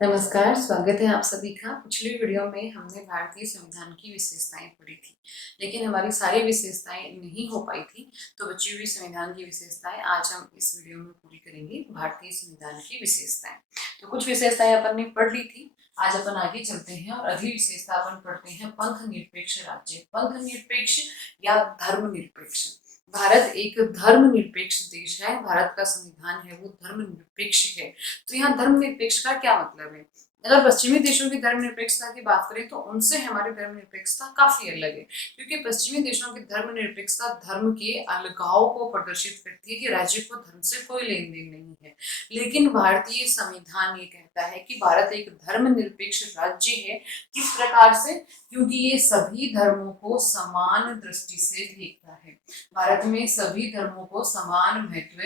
नमस्कार, स्वागत है आप सभी का। पिछली वीडियो में हमने भारतीय संविधान की विशेषताएं पढ़ी थी, लेकिन हमारी सारी विशेषताएं नहीं हो पाई थी। तो बची हुई संविधान की विशेषताएं आज हम इस वीडियो में पूरी करेंगे। भारतीय संविधान की विशेषताएं, तो कुछ विशेषताएं अपन ने पढ़ ली थी। आज अपन आगे चलते हैं और अगली विशेषता अपन पढ़ते हैं पंथ निरपेक्ष राज्य। पंथ निरपेक्ष या धर्मनिरपेक्ष। भारत एक धर्मनिरपेक्ष देश है। भारत का संविधान है वो धर्मनिरपेक्ष है। तो यहाँ धर्मनिरपेक्ष का क्या मतलब है? अगर पश्चिमी देशों की धर्मनिरपेक्षता की बात करें तो उनसे हमारी धर्मनिरपेक्षता काफी अलग है, क्योंकि पश्चिमी देशों की धर्मनिरपेक्षता धर्म के अलगाव को प्रदर्शित करती है कि राज्य को धर्म से कोई लेन देन नहीं है। लेकिन भारतीय संविधान ये कहता है कि भारत एक धर्मनिरपेक्ष राज्य है। किस प्रकार से? क्योंकि ये सभी धर्मों को समान दृष्टि से देखता है। भारत में सभी धर्मों को समान महत्व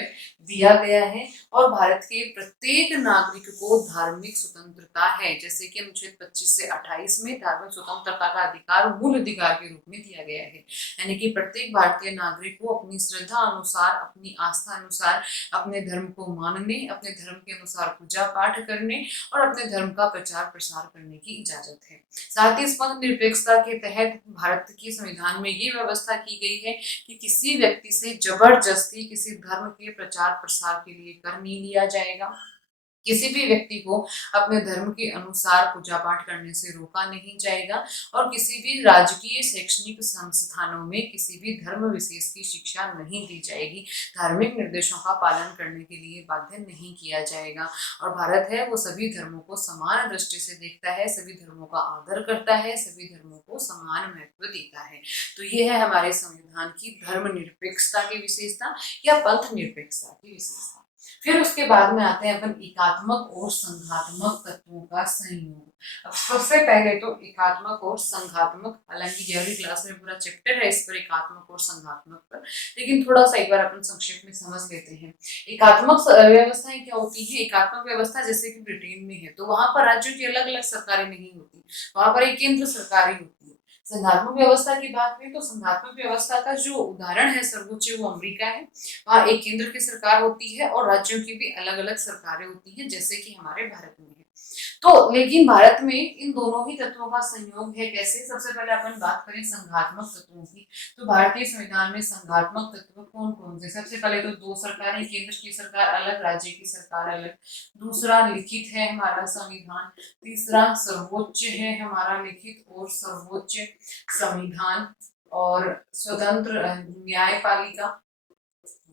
दिया गया है और भारत के प्रत्येक नागरिक को धार्मिक स्वतंत्रता है। जैसे कि अनुच्छेद 25 से 28 में धार्मिक स्वतंत्रता का अधिकार मूल अधिकार के रूप में दिया गया है। यानी कि प्रत्येक भारतीय नागरिक को अपनी श्रद्धा अनुसार, अपनी आस्था अनुसार अपने धर्म को मानने, अपने धर्म के अनुसार पूजा पाठ करने और अपने धर्म का प्रचार प्रसार करने की इजाजत है। साथ ही पंथ निरपेक्षता के तहत भारत के संविधान में ये व्यवस्था की गई है कि किसी व्यक्ति से जबरदस्ती किसी धर्म के प्रचार प्रसार के लिए कर नहीं लिया जाएगा। किसी भी व्यक्ति को अपने धर्म के अनुसार पूजा पाठ करने से रोका नहीं जाएगा और किसी भी राजकीय शैक्षणिक संस्थानों में किसी भी धर्म विशेष की शिक्षा नहीं दी जाएगी। धार्मिक निर्देशों का पालन करने के लिए बाध्य नहीं किया जाएगा। और भारत है वो सभी धर्मों को समान दृष्टि से देखता है, सभी धर्मों का आदर करता है, सभी धर्मों को समान महत्व देता है। तो ये है हमारे संविधान की धर्मनिरपेक्षता की विशेषता या पंथ निरपेक्षता की विशेषता। फिर उसके बाद में आते हैं अपन एकात्मक और संघात्मक तत्वों का संयोग। अब सबसे पहले तो एकात्मक और संघात्मक, हालांकि 11वीं क्लास में पूरा चैप्टर है इस पर, एकात्मक और संघात्मक पर, लेकिन थोड़ा सा एक बार अपन संक्षेप में समझ लेते हैं। एकात्मक व्यवस्थाएं क्या होती है? एकात्मक व्यवस्था जैसे कि ब्रिटेन में है तो वहां पर राज्यों की अलग अलग सरकारें नहीं होती, वहां पर एक केंद्र सरकार ही होती है। संघात्मक व्यवस्था की बात करें तो संघात्मक व्यवस्था का जो उदाहरण है सर्वोच्च, वो अमेरिका है। वहाँ एक केंद्र की सरकार होती है और राज्यों की भी अलग अलग सरकारें होती हैं, जैसे कि हमारे भारत में है। तो लेकिन भारत में इन दोनों ही तत्वों का संयोग है। कैसे? सबसे पहले अपन बात करें संघात्मक तत्वों की, तो भारतीय संविधान में संघात्मक तत्व कौन कौन से? सबसे पहले तो दो सरकारें, केंद्र की सरकार अलग, राज्य की सरकार अलग। दूसरा लिखित है हमारा संविधान। तीसरा सर्वोच्च है हमारा लिखित और सर्वोच्च संविधान। और स्वतंत्र न्यायपालिका,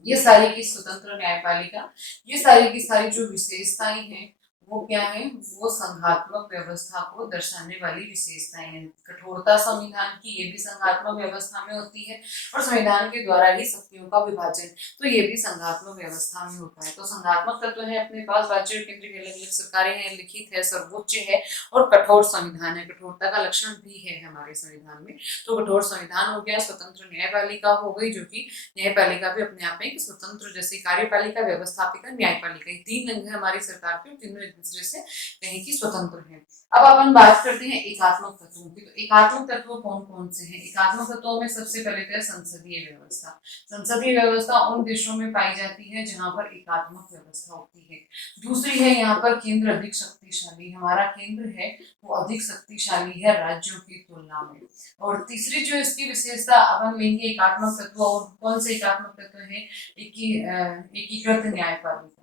ये सारी की स्वतंत्र न्यायपालिका, ये सारी की सारी जो विशेषताएं हैं वो क्या है? वो संघात्मक व्यवस्था को दर्शाने वाली विशेषताएं हैं। कठोरता संविधान की, ये भी संघात्मक व्यवस्था में होती है। और संविधान के द्वारा ही शक्तियों का विभाजन, तो ये भी संघात्मक व्यवस्था में होता है। तो संघात्मक तत्व है अपने पास, राज्य और केंद्र की अलग अलग सरकारें हैं, लिखित है, सर्वोच्च है और कठोर संविधान है। कठोरता का लक्षण भी है हमारे संविधान में। तो कठोर संविधान हो गया, स्वतंत्र न्यायपालिका हो गई, जो कि न्यायपालिका भी अपने आप में एक स्वतंत्र, जैसे कार्यपालिका, व्यवस्थापिका, न्यायपालिका, ये तीन अंग है हमारी सरकार के, तीनों एक दूसरे से कहीं की स्वतंत्र है। अब अपन बात करते हैं एकात्मक तत्वों की। तो एकात्मक तत्व कौन कौन से हैं? एकात्मक तत्वों में सबसे पहले तो है संसदीय व्यवस्था। संसदीय व्यवस्था उन देशों में पाई जाती है जहां पर एकात्मक व्यवस्था होती है। दूसरी है यहाँ पर केंद्र अधिक शक्तिशाली, हमारा केंद्र है वो अधिक शक्तिशाली है राज्यों की तुलना में। और तीसरी जो इसकी विशेषता अपन लेंगे एकात्मक तत्व, और कौन से एकात्मक तत्व है? एकीकृत न्यायपालिका।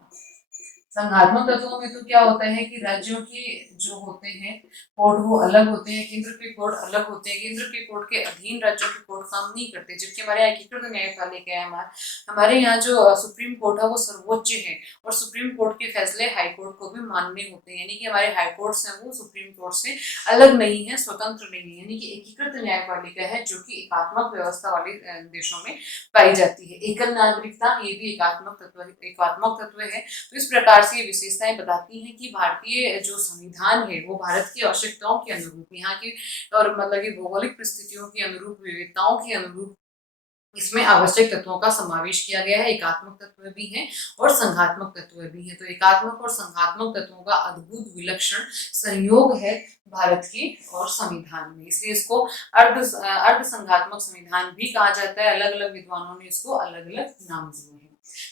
संघात्मक तत्वों में तो क्या होता है कि राज्यों के जो होते हैं कोर्ट वो अलग होते हैं, केंद्र के कोर्ट अलग होते हैं। केंद्र के कोर्ट के अधीन राज्यों के कोर्ट काम नहीं करते, जबकि हमारे यहाँ एकीकृत न्यायपालिका है। हमारे यहाँ जो सुप्रीम कोर्ट है वो सर्वोच्च है और सुप्रीम कोर्ट के फैसले हाई कोर्ट को भी मानने होते हैं। यानी कि हमारे हाई कोर्ट्स हैं वो सुप्रीम कोर्ट से अलग नहीं है, स्वतंत्र नहीं है। यानी कि एकीकृत न्यायपालिका है जो कि एकात्मक व्यवस्था वाले देशों में पाई जाती है। एकल नागरिकता, ये भी एकात्मक तत्व है। तो इस प्रकार से ये विशेषताएं बताती हैं कि भारतीय जो संविधान है वो भारत की आवश्यकताओं के अनुरूप, यहाँ की और मतलब कि भौगोलिक परिस्थितियों के अनुरूप, विविधताओं के अनुरूप इसमें आवश्यक तत्वों का समावेश किया गया है। एकात्मक तत्व भी हैं और संघात्मक तत्व भी हैं। तो एकात्मक और संघात्मक तत्वों का अद्भुत विलक्षण संयोग है भारत के और संविधान में, इसलिए इसको अर्ध संघात्मक संविधान भी कहा जाता है। अलग अलग विद्वानों ने इसको अलग अलग नाम दिए हैं।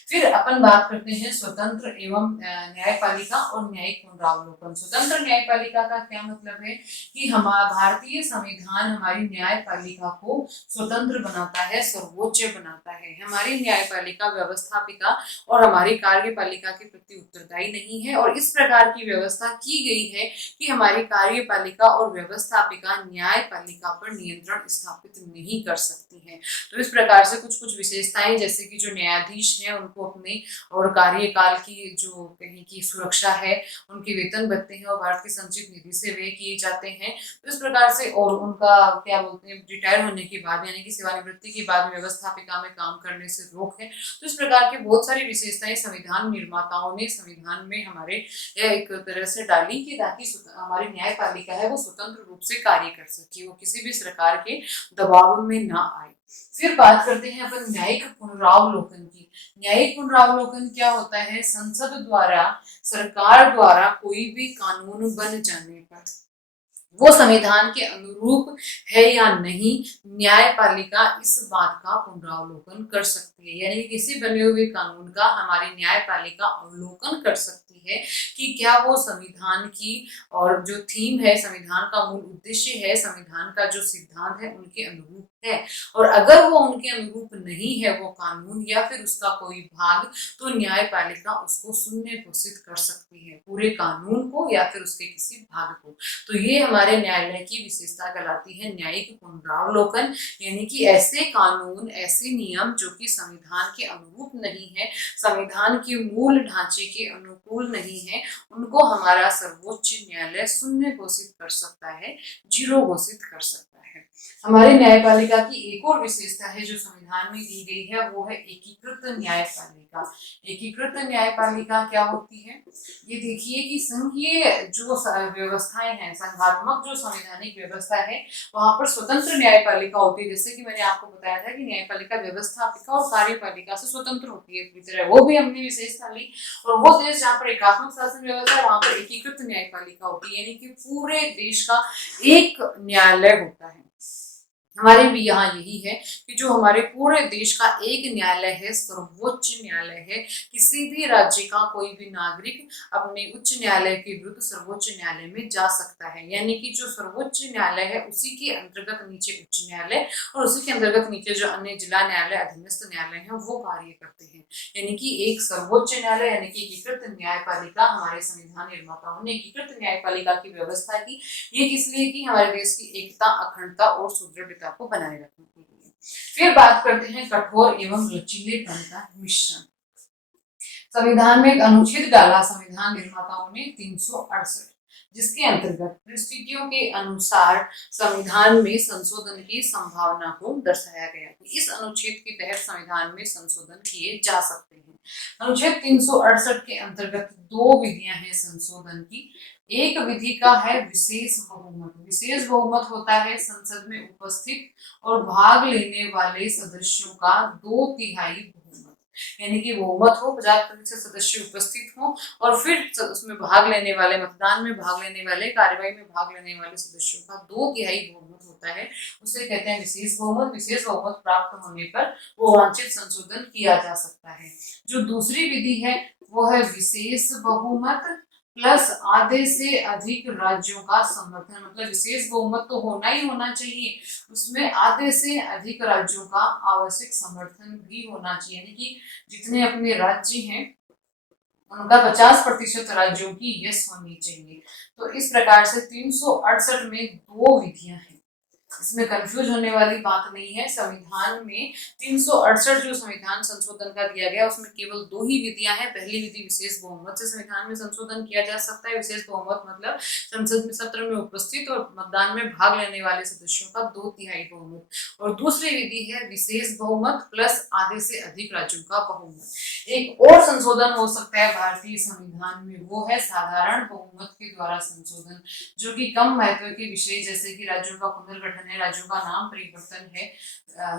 फिर अपन बात करते हैं स्वतंत्र एवं न्यायपालिका और न्यायिक पुनरावलोकन। स्वतंत्र न्यायपालिका का क्या मतलब है कि हमारा भारतीय संविधान हमारी न्यायपालिका को स्वतंत्र बनाता है, सर्वोच्च बनाता है। हमारी न्यायपालिका व्यवस्थापिका और हमारी कार्यपालिका के प्रति उत्तरदायी नहीं है, और इस प्रकार की व्यवस्था की गई है कि हमारी कार्यपालिका और व्यवस्थापिका न्यायपालिका पर नियंत्रण स्थापित नहीं कर सकती है। तो इस प्रकार से कुछ कुछ विशेषताएं, जैसे कि जो न्यायाधीश हैं उनको अपने और कार्यकाल की जो कहीं की सुरक्षा है, उनके वेतन भत्ते हैं और भारत की संचित निधि से व्यय किए जाते हैं। तो इस प्रकार से, और उनका क्या बोलते हैं, रिटायर होने के बाद यानी कि सेवानिवृत्ति के बाद व्यवस्थापिका में काम करने से रोक है। तो इस प्रकार की बहुत सारी विशेषताएं संविधान निर्माताओं ने संविधान में हमारे एक तरह से डाली कि ताकि हमारी न्यायपालिका है वो स्वतंत्र रूप से कार्य कर सके, वो किसी भी सरकार के दबाव में ना आए। फिर बात करते हैं अपन न्यायिक पुनरावलोकन की। न्यायिक पुनरावलोकन क्या होता है? संसद द्वारा, सरकार द्वारा कोई भी कानून बन जाने पर वो संविधान के अनुरूप है या नहीं, न्यायपालिका इस बात का पुनरावलोकन कर सकती है। यानी किसी बने हुए कानून का हमारी न्यायपालिका अवलोकन कर सकती है कि क्या वो संविधान की और जो थीम है, संविधान का मूल उद्देश्य है, संविधान का जो सिद्धांत है, उनके अनुरूप है। और अगर वो उनके अनुरूप नहीं है वो कानून या फिर उसका कोई भाग, तो न्यायपालिका उसको शून्य घोषित कर सकती है, पूरे कानून को या फिर उसके किसी भाग को। तो ये हमारे न्यायालय की विशेषता कहलाती है न्यायिक पुनरावलोकन। यानी कि ऐसे कानून, ऐसे नियम जो कि संविधान के अनुरूप नहीं है, संविधान के मूल ढांचे के अनुकूल नहीं है, उनको हमारा सर्वोच्च न्यायालय शून्य घोषित कर सकता है, जीरो घोषित कर सकता है। हमारे न्यायपालिका की एक और विशेषता है जो संविधान में दी गई है, वो है एकीकृत न्यायपालिका। एकीकृत न्यायपालिका क्या होती है? ये देखिए कि संघीय जो व्यवस्थाएं हैं, संघात्मक जो संवैधानिक व्यवस्था है, वहां पर स्वतंत्र न्यायपालिका होती है। जैसे कि मैंने आपको बताया था कि न्यायपालिका व्यवस्थापिका और कार्यपालिका से स्वतंत्र होती है पूरी तरह, वो भी हमने विशेषता ली। और वो देश जहाँ पर एकात्मक शासन व्यवस्था है, वहां पर एकीकृत न्यायपालिका होती है, यानी कि पूरे देश का एक न्यायालय होता है। हमारे भी यहाँ यही है कि जो हमारे पूरे देश का एक न्यायालय है, सर्वोच्च न्यायालय है। किसी भी राज्य का कोई भी नागरिक अपने उच्च न्यायालय के विरुद्ध सर्वोच्च न्यायालय में जा सकता है। यानी कि जो सर्वोच्च न्यायालय है उसी के अंतर्गत नीचे उच्च न्यायालय और उसी के अंतर्गत नीचे जो अन्य जिला न्यायालय, अधीनस्थ न्यायालय है, वो कार्य करते हैं। यानी कि एक सर्वोच्च न्यायालय यानी कि एकीकृत न्यायपालिका, हमारे संविधान निर्माताओं ने एकीकृत न्यायपालिका की व्यवस्था की। ये किस लिए की? हमारे देश की एकता, अखंडता और सुदृढ़ता को बनाए रखने के लिए। फिर बात करते हैं कठोर एवं लचीलेपन का मिश्रण। संविधान में एक अनुच्छेद डाला संविधान निर्माताओं ने 368, जिसके अंतर्गत परिस्थितियों के अनुसार संविधान में संशोधन की संभावना को दर्शाया गया। इस अनुच्छेद के तहत संविधान में संशोधन किए जा सकते हैं। अनुच्छेद 368 के अंतर्गत दो विधियां हैं संशोधन की। एक विधि का है विशेष बहुमत। विशेष बहुमत होता है संसद में उपस्थित और भाग लेने वाले सदस्यों का 2/3 बहुमत, यानी कि बहुमत हो, 50% सदस्य उपस्थित हो और फिर उसमें भाग लेने वाले, मतदान में भाग लेने वाले, कार्यवाही में भाग लेने वाले सदस्यों का 2/3 बहुमत होता है, उसे कहते हैं विशेष बहुमत। विशेष बहुमत प्राप्त होने पर वो वांछित संशोधन किया जा सकता है। जो दूसरी विधि है वो है विशेष बहुमत प्लस आधे से अधिक राज्यों का समर्थन। मतलब विशेष बहुमत तो होना ही होना चाहिए, उसमें आधे से अधिक राज्यों का आवश्यक समर्थन भी होना चाहिए, यानी कि जितने अपने राज्य हैं उनका 50% राज्यों की यस होनी चाहिए। तो इस प्रकार से 368 में दो विधियां हैं, इसमें कंफ्यूज होने वाली बात नहीं है। संविधान में 368 जो संविधान संशोधन का दिया गया उसमें केवल दो ही विधियां हैं। पहली विधि विशेष बहुमत से संविधान में संशोधन किया जा सकता है। विशेष बहुमत मतलब संसद में सत्र में उपस्थित और मतदान में भाग लेने वाले सदस्यों का 2/3 बहुमत। और दूसरी विधि है विशेष बहुमत प्लस आधे से अधिक राज्यों का बहुमत। एक और संशोधन हो सकता है भारतीय संविधान में, वो है साधारण बहुमत के द्वारा संशोधन, जो कि कम महत्व के विषय जैसे कि राज्यों का पुनर्गठन परिवर्तन है, राज्यों का नाम परिवर्तन है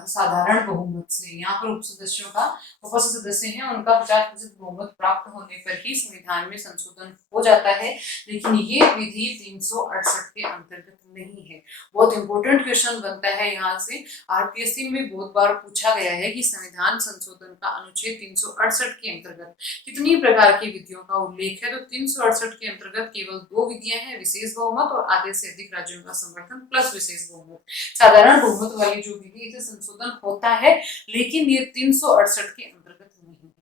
साधारण बहुमत से। यहाँ पर उप सदस्यों का उपस्थित सदस्य हैं उनका 50% बहुमत प्राप्त होने पर ही संविधान में संशोधन हो जाता है, लेकिन ये विधि 368 के अंतर्गत नहीं है। बहुत इंपॉर्टेंट क्वेश्चन बनता है यहाँ से, आरपीएससी में बहुत बार पूछा गया है कि संविधान संशोधन का अनुच्छेद 368 के अंतर्गत कितनी प्रकार की विधियों का उल्लेख है। तो 368 के अंतर्गत केवल 2 विधियां हैं, विशेष बहुमत और आधे से अधिक राज्यों का समर्थन प्लस विशेष बहुमत। साधारण बहुमत वाली जो विधि इसे संशोधन होता है, लेकिन ये 368 के अंतर्गत नहीं है।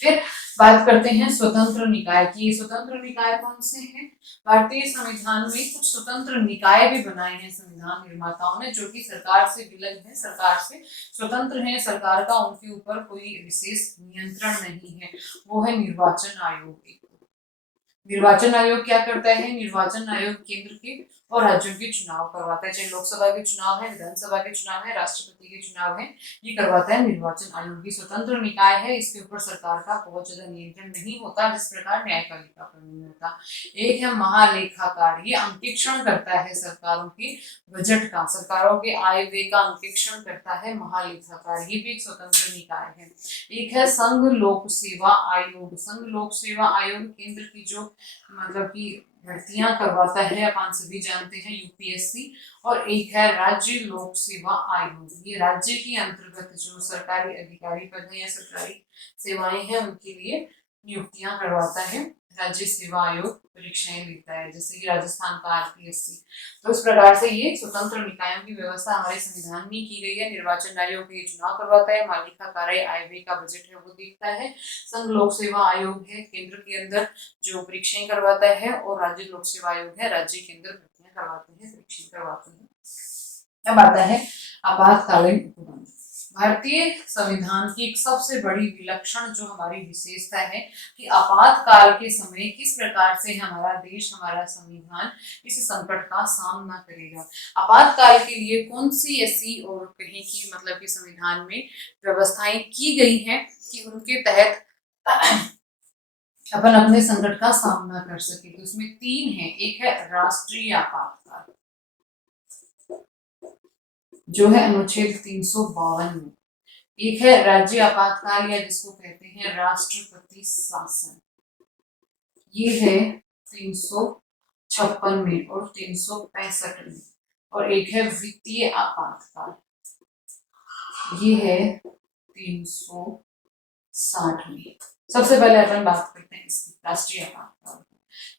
फिर बात करते हैं स्वतंत्र निकाय की। स्वतंत्र निकाय कौन से हैं? भारतीय संविधान में कुछ स्वतंत्र निकाय भी बनाए हैं संविधान निर्माताओं ने, जो कि सरकार से विलग है, सरकार से स्वतंत्र है, सरकार का उनके ऊपर कोई विशेष नियंत्रण नहीं है। वो है निर्वाचन आयोग। निर्वाचन आयोग क्या करता है? निर्वाचन आयोग केंद्र के और राज्यों के चुनाव करवाता है, चाहे लोकसभा के चुनाव है, विधानसभा के चुनाव है, राष्ट्रपति के चुनाव है, ये करवाता है निर्वाचन आयोग। की स्वतंत्र निकाय है, इसके ऊपर सरकार का बहुत ज्यादा नियंत्रण नहीं होता, जिस प्रकार न्यायपालिका पर नहीं होता। एक है महालेखाकार, ये अंकेक्षण करता है सरकारों के बजट का, सरकारों के आय व्यय का अंकेक्षण करता है महालेखाकार, ये भी एक स्वतंत्र निकाय है। एक है संघ लोक सेवा आयोग। संघ लोक सेवा आयोग केंद्र की जो मतलब कि भर्तियां करवाता है, अपन सभी जानते हैं यूपीएससी। और एक है राज्य लोक सेवा आयोग, ये राज्य के अंतर्गत जो सरकारी अधिकारी पद है या सरकारी सेवाएं हैं उनके लिए नियुक्तियां करवाता है। राज्य सेवा आयोग परीक्षाएं लेता है, जैसे कि राजस्थान का आरपीएससी। तो इस प्रकार से ये स्वतंत्र निकायों की व्यवस्था हमारे संविधान में की गई है। निर्वाचन आयोग ये चुनाव करवाता है, मालिका कार्य आय व्यय का बजट है वो देखता है। संघ लोक सेवा आयोग है केंद्र के अंदर जो परीक्षाएं करवाता है, और राज्य लोक सेवा आयोग है राज्य के अंदर भर्तियां करवाते हैं, परीक्षाएं करवाते हैं। अब आता है आपातकालीन उपबंध। भारतीय संविधान की एक सबसे बड़ी विलक्षण जो हमारी विशेषता है कि आपातकाल के समय किस प्रकार से हमारा देश, हमारा संविधान इस संकट का सामना करेगा। आपातकाल के लिए कौन सी ऐसी और कहीं की मतलब कि संविधान में व्यवस्थाएं की गई हैं कि उनके तहत अपन अपने संकट का सामना कर सके। तो इसमें 3 है। एक है राष्ट्रीय आपातकाल, जो है अनुच्छेद 352 में। एक है राज्य आपातकाल या जिसको कहते हैं राष्ट्रपति शासन, ये है 356 में और 365 में। और एक है वित्तीय आपातकाल, ये है 360 में। सबसे पहले अपन बात करते हैं इसकी राष्ट्रीय आपातकाल।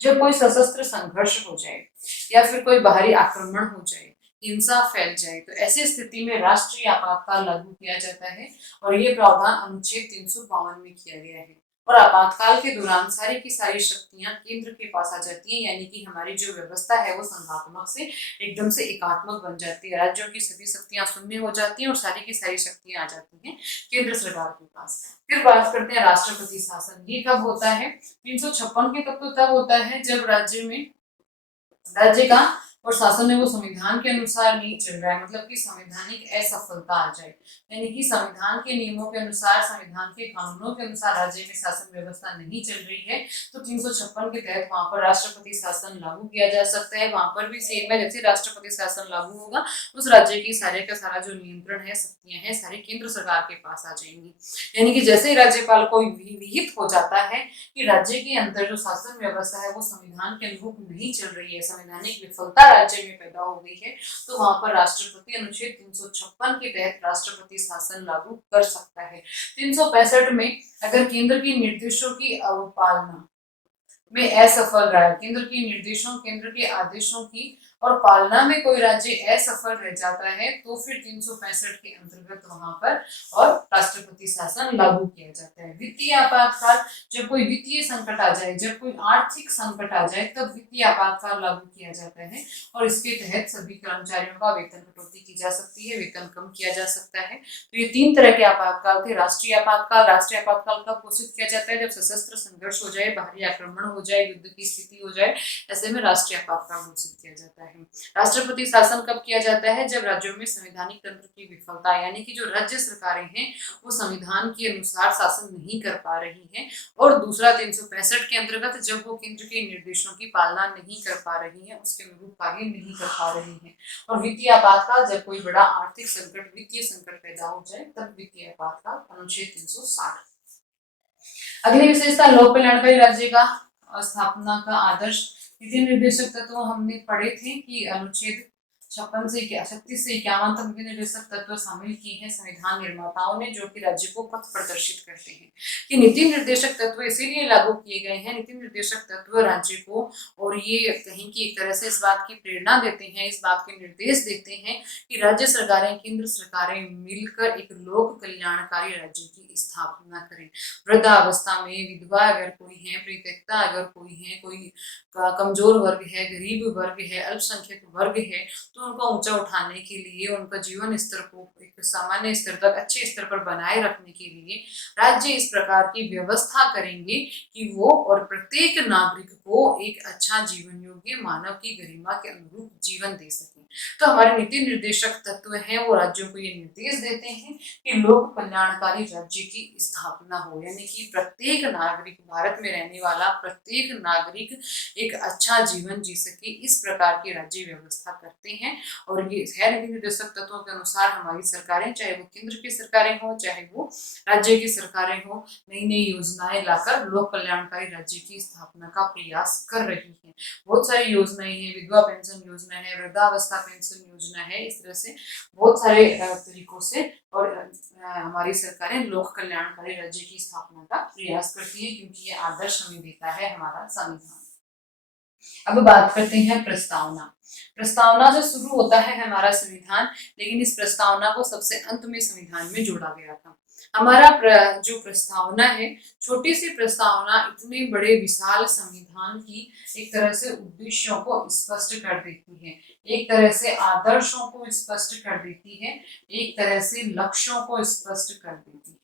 जब कोई सशस्त्र संघर्ष हो जाए या फिर कोई बाहरी आक्रमण हो जाए, हिंसा फैल जाए, तो ऐसी स्थिति में राष्ट्रीय आपातकाल लागू किया जाता है। और ये प्रावधान अनुच्छेद 352 में किया गया है। और आपातकाल के दौरान सारी की सारी शक्तियां केंद्र के पास आ जाती हैं, यानी कि हमारी जो व्यवस्था है वो संघात्मक से एकदम से एकात्मक बन जाती है। राज्यों की सभी शक्तियां शून्य हो जाती हैं और सारी की सारी शक्तियां आ जाती हैं केंद्र सरकार के पास। फिर बात करते हैं राष्ट्रपति शासन। ये कब होता है? 356 के तब होता है जब राज्य का और शासन में वो संविधान के अनुसार नहीं चल रहा है, मतलब कि संवैधानिक असफलता आ जाए, यानी कि संविधान के नियमों के अनुसार, संविधान के कानूनों के अनुसार राज्य में शासन व्यवस्था नहीं चल रही है, तो 356 के तहत वहां पर राष्ट्रपति शासन लागू किया जा सकता है। वहां पर भी सेम है, जैसे राष्ट्रपति शासन लागू होगा उस राज्य की सारे का सारा जो नियंत्रण है, शक्तियां हैं, सारी केंद्र सरकार के पास आ जाएंगी। यानी कि जैसे ही राज्यपाल को विहित हो जाता है कि राज्य के अंदर जो शासन व्यवस्था है वो संविधान के अनुरूप नहीं चल रही है, संवैधानिक विफलता राज्य में पैदा हो गई है, तो वहां पर राष्ट्रपति अनुच्छेद 356 के तहत राष्ट्रपति शासन लागू कर सकता है। 365 में अगर केंद्र के निर्देशों की अवपालना में असफल रहा है, केंद्र के निर्देशों, केंद्र के आदेशों की और पालना में कोई राज्य असफल रह जाता है, तो फिर 365 के अंतर्गत वहां पर और राष्ट्रपति शासन लागू किया जाता है। वित्तीय आपातकाल, जब कोई वित्तीय संकट आ जाए, जब कोई आर्थिक संकट आ जाए, तब वित्तीय आपातकाल लागू किया जाता है। और इसके तहत सभी कर्मचारियों का वेतन कटौती की जा सकती है, वेतन कम किया जा सकता है। तो ये 3 तरह के आपातकाल थे। राष्ट्रीय आपातकाल कब घोषित किया जाता है? जब सशस्त्र संघर्ष हो जाए, बाहरी आक्रमण हो हो जाए, युद्ध की स्थिति हो जाए, ऐसे में राष्ट्रीय आपातकाल घोषित किया जाता है। राष्ट्रपति शासन कब किया जाता है? जब राज्यों में संवैधानिक तंत्र की विफलता, यानी कि जो राज्य सरकारें हैं वो संविधान के अनुसार शासन नहीं कर पा रही हैं, और दूसरा 365 के अंतर्गत जब वो केंद्र के निर्देशों की पालना नहीं कर पा रही है, उसके अनुरूप कार्य नहीं कर पा रही है। और वित्तीय आपातकाल, जब कोई बड़ा आर्थिक संकट, वित्तीय संकट पैदा हो जाए, तब वित्तीय आपातकाल, अनुच्छेद 360। अगली विशेषता, लोक कल्याणकारी राज्य का स्थापना का आदर्श। नीति निर्देशक तत्व हमने पढ़े थे कि अनुच्छेद 36 से 51 तक नीति निर्देशक तत्व शामिल किए हैं संविधान निर्माताओं ने, जो कि राज्य को पथ प्रदर्शित करते हैं। कि नीति निर्देशक तत्व इसीलिए लागू किए गए हैं, नीति निर्देशक तत्व राज्य को, और ये कहीं की एक तरह से इस बात की प्रेरणा देते हैं, इस बात के निर्देश देते हैं कि राज्य सरकारें, केंद्र सरकारें मिलकर एक लोक कल्याणकारी राज्य की स्थापना करें। वृद्धावस्था में विधवा अगर कोई है, परित्यक्ता अगर कोई है, कोई कमजोर वर्ग है, गरीब वर्ग है, अल्पसंख्यक वर्ग है, तो उनको ऊंचा उठाने के लिए, उनका जीवन स्तर को एक सामान्य स्तर तक, अच्छे स्तर पर बनाए रखने के लिए राज्य इस प्रकार की व्यवस्था करेंगे कि वो और प्रत्येक नागरिक को एक अच्छा जीवन योग्य, मानव की गरिमा के अनुरूप जीवन दे सके। तो हमारे नीति निर्देशक तत्व हैं वो राज्यों को ये निर्देश देते हैं कि लोक कल्याणकारी राज्य की स्थापना हो, यानी कि प्रत्येक नागरिक, भारत में रहने वाला प्रत्येक नागरिक एक अच्छा जीवन जी सके, इस प्रकार की राज्य व्यवस्था करते हैं। और ये है नीति निर्देशक तत्वों के अनुसार हमारी सरकारें, चाहे वो केंद्र की सरकारें हो, चाहे वो राज्य की सरकारें हो, नई नई योजनाएं लाकर लोक कल्याणकारी राज्य की स्थापना का प्रयास कर रही है। बहुत सारी योजनाएं हैं, विधवा पेंशन योजना है, वृद्धावस्था पेंशन योजना है, इस तरह से बहुत सारे तरीकों से और हमारी सरकारें लोक कल्याणकारी राज्य की स्थापना का प्रयास करती है, क्योंकि ये आदर्श हमें देता है हमारा संविधान। अब बात करते हैं प्रस्तावना। प्रस्तावना से शुरू होता है हमारा संविधान, लेकिन इस प्रस्तावना को सबसे अंत में संविधान में जोड़ा गया था। हमारा जो प्रस्तावना है, छोटी सी प्रस्तावना इतने बड़े विशाल संविधान की एक तरह से उद्देश्यों को स्पष्ट कर देती है, एक तरह से आदर्शों को स्पष्ट कर देती है, एक तरह से लक्ष्यों को स्पष्ट कर देती है।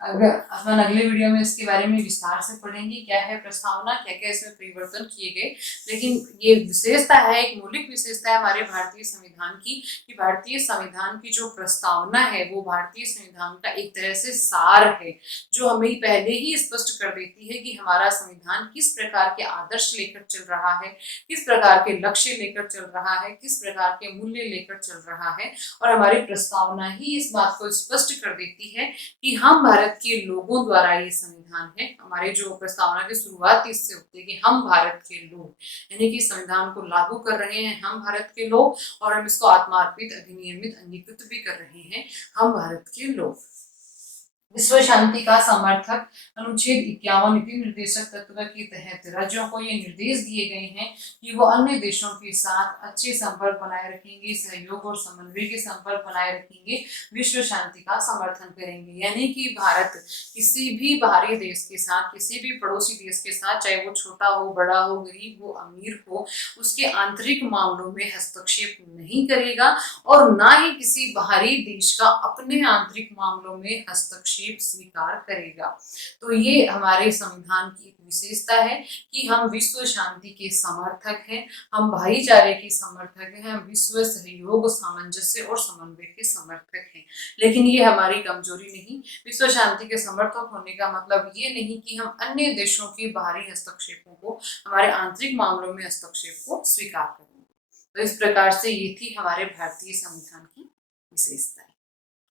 अगर अपन अगले वीडियो में इसके बारे में विस्तार से पढ़ेंगे, क्या है प्रस्तावना, क्या क्या इसमें परिवर्तन किए गए। लेकिन ये विशेषता है, एक मौलिक विशेषता है हमारे भारतीय संविधान की, कि भारतीय संविधान की जो प्रस्तावना है वो भारतीय संविधान का एक तरह से सार है, जो हमें पहले ही स्पष्ट कर देती है कि हमारा संविधान किस प्रकार के आदर्श लेकर चल रहा है, किस प्रकार के लक्ष्य लेकर चल रहा है, किस प्रकार के मूल्य लेकर चल रहा है। और हमारी प्रस्तावना ही इस बात को स्पष्ट कर देती है कि हम भारत के लोगों द्वारा, ये संविधान है, हमारे जो प्रस्तावना की शुरुआत इससे होती है कि हम भारत के लोग, यानी कि संविधान को लागू कर रहे हैं हम भारत के लोग, और हम इसको आत्मार्पित, अधिनियमित, अंगीकृत भी कर रहे हैं हम भारत के लोग। विश्व शांति का समर्थक, अनुच्छेद 51 नीति निर्देशक तत्व के तहत राज्यों को ये निर्देश दिए गए हैं कि वो अन्य देशों के साथ अच्छे संपर्क बनाए रखेंगे, सहयोग और समन्वय के संपर्क बनाए रखेंगे, विश्व शांति का समर्थन करेंगे। यानी कि भारत किसी भी बाहरी देश के साथ, किसी भी पड़ोसी देश के साथ, चाहे वो छोटा हो, बड़ा हो, गरीब हो, अमीर हो, उसके आंतरिक मामलों में हस्तक्षेप नहीं करेगा, और ना ही किसी बाहरी देश का अपने आंतरिक मामलों में हस्तक्षेप स्वीकार करेगा। तो ये हमारे संविधान की एक विशेषता है कि हम विश्व शांति के समर्थक हैं, हम भाईचारे के समर्थक हैं, हम विश्व सहयोग, सामंजस्य और समन्वय के समर्थक हैं। लेकिन ये हमारी कमजोरी नहीं। विश्व शांति के समर्थक होने का मतलब ये नहीं कि हम अन्य देशों के बाहरी हस्तक्षेपों को, हमारे आंतरिक मामलों में हस्तक्षेप को स्वीकार करेंगे। तो इस प्रकार से ये थी हमारे भारतीय संविधान की विशेषताएं।